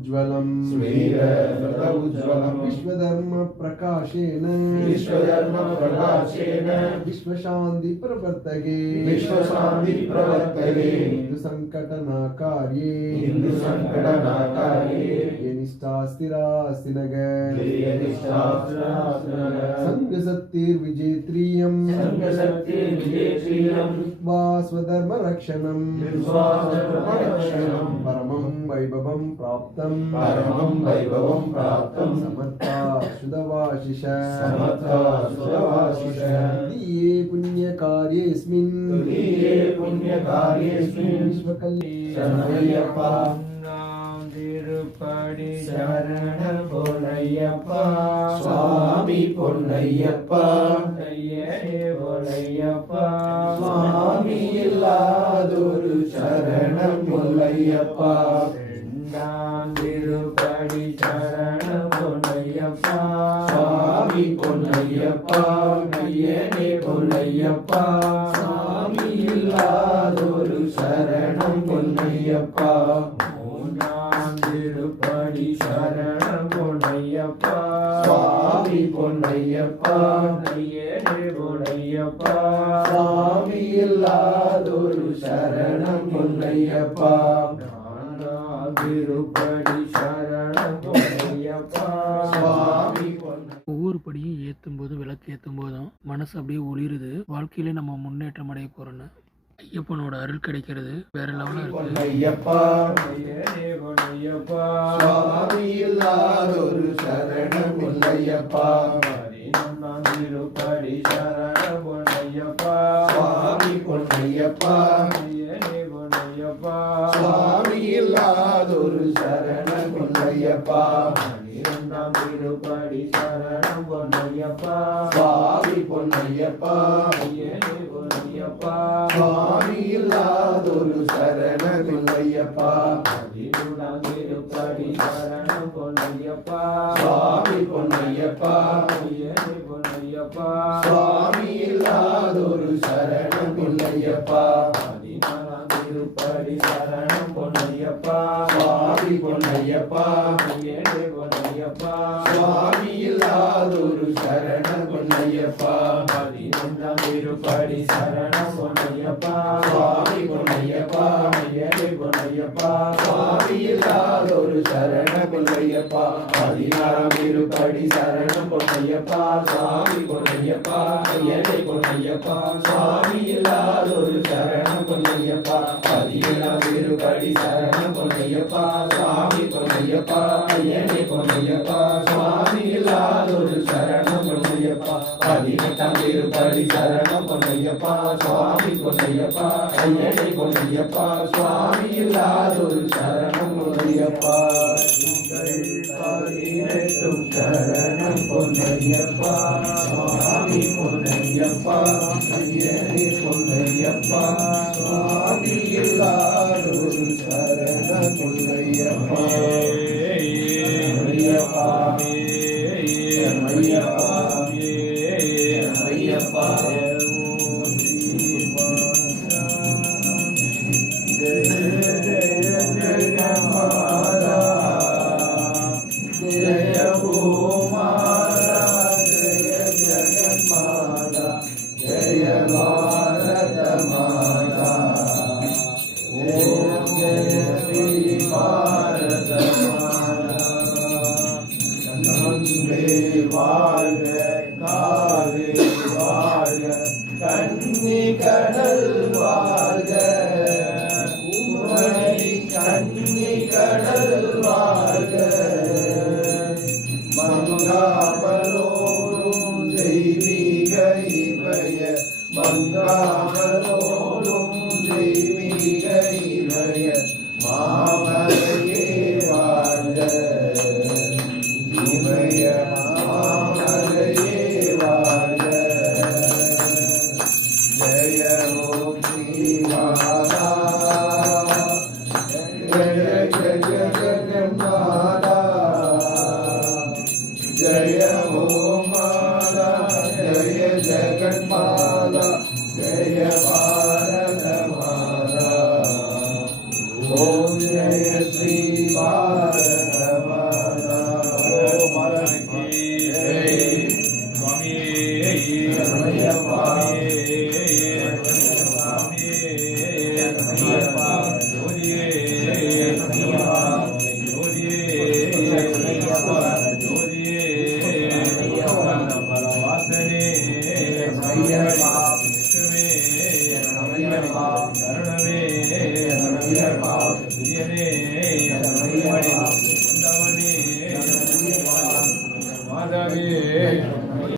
उज्ज्वलम् विश्वधर्म प्रकाशेन विश्वशान्ति प्रवर्तके हिंदु संकटनाकार्ये निष्ठा स्थिरास्ति नगर संग सत्तिर्विजेत्रियम् कृत्वा स्वधर्म रक्षणम् परमं वैभवं प्राप्तं समर्था शुद्धवाशिष दिये पुण्यकार्येऽस्मिन् विश्वकल्याण திருப்படி சரண பொன்னையப்பா சுவாமி பொன்னையப்பா ஐயனே பொன்னையப்பா சுவாமி இல்லாதொரு சரணம் பொன்னையப்பா இரண்டாம் திருப்படி சரண பொன்னையப்பா சுவாமி பொன்னையப்பா ஐயனே பொன்னையப்பா சுவாமி இல்லாதொரு சரணம் பொன்னையப்பா திருப்படி சரணம் பொன்னையப்பா சுவாமி பொன்னையப்பா ஐயனே பொன்னையப்பா சுவாமி இல்லாதொரு சரணம் பொன்னையப்பா திருப்படி சரணம் பொன்னையப்பா சுவாமி ஒவ்வொரு படியும் ஏற்றும் போது விளக்கு ஏற்றும் போதும் மனசு அப்படியே ஒளிருது. வாழ்க்கையில நம்ம முன்னேற்றம் அடைய போறோன்னு ஐயப்பனோட அருள் கிடைக்கிறது வேற லெவலா இருக்கு. பொன்னையப்பா ஐயனே பொன்னையப்பா சுவாமி இல்லாதொரு சரணம் பொன்னையப்பா பதினொன்றாம் திருப்படி சரணம் பொன்னையப்பா சுவாமி பொன்னையப்பா ஐயனே பொன்னையப்பா சுவாமி இல்லாதொரு சரணம் பொன்னையப்பா பன்னிரண்டாம் திருப்படி சரணம் பொன்னையப்பா சுவாமி பொன்னையப்பா ஐயனே பொன்னையப்பா சுவாமி இல்லாதொரு சரணம் பொன்னையப்பா பதிமூன்றாம் திருப்படி சரணம் பொன்னையப்பா சுவாமி பொன்னையப்பா ஐயனே பொன்னையப்பா சுவாமி இல்லாதொரு சரணம் பொன்னையப்பா பதினாறாம் திருப்படி சரணம் பொன்னையப்பா சுவாமி பொன்னையப்பா ஐயனே பொன்னையப்பா சுவாமி இல்லாதொரு சரணம் பொன்னையப்பா பதினொன்றாம் திருப்படி சரணம் பொன்னையப்பா சுவாமி பொன்னையப்பா ஐயனே பொன்னையப்பா சுவாமி இல்லாதொரு சரணம் பொன்னையப்பா பதினாறாம் திருப்படி சரணம் பொன்னையப்பா சுவாமி பொன்னையப்பா ஐயனே பொன்னையப்பா சுவாமி இல்லாதொரு சரணம் பொன்னையப்பா பதினேழாம் திருப்படி சரணம் பொன்னையப்பா சுவாமி பொன்னையப்பா ஐயனே பொன்னையப்பா சுவாமி இல்லாதொரு சரணம் பொன்னையப்பா பதினெட்டாம் திருப்படி சரணம் பொன்னையப்பா சுவாமி பொன்னையப்பா ஐயனே பொன்னையப்பா சுவாமி இல்லாதொரு சரணம் பொன்னையப்பா பதினெட்டும் சரணம் பொன்னையப்பா சுவாமி பொன்னையப்பா ஐயனே பொன்னையப்பா சுவாமி இல்லாதொரு சரணம் பொன்னையப்பா ஐயப்பா ஐயப்பா வாழ்க காவே வாழ்க கன்னி கடல் வாழ்க குமரி கன்னி கடல் வாழ்க மங்காமலோடும் தெய்வீக இமய மங்காமலோடும் தெய்வீக இமய மாமலையே வாழ்க இமய மாமலையே வாழ்க ஜய ஓம் ஸ்ரீமாதா ஜய ஜய ஜகநாதா ஜய பிரியனே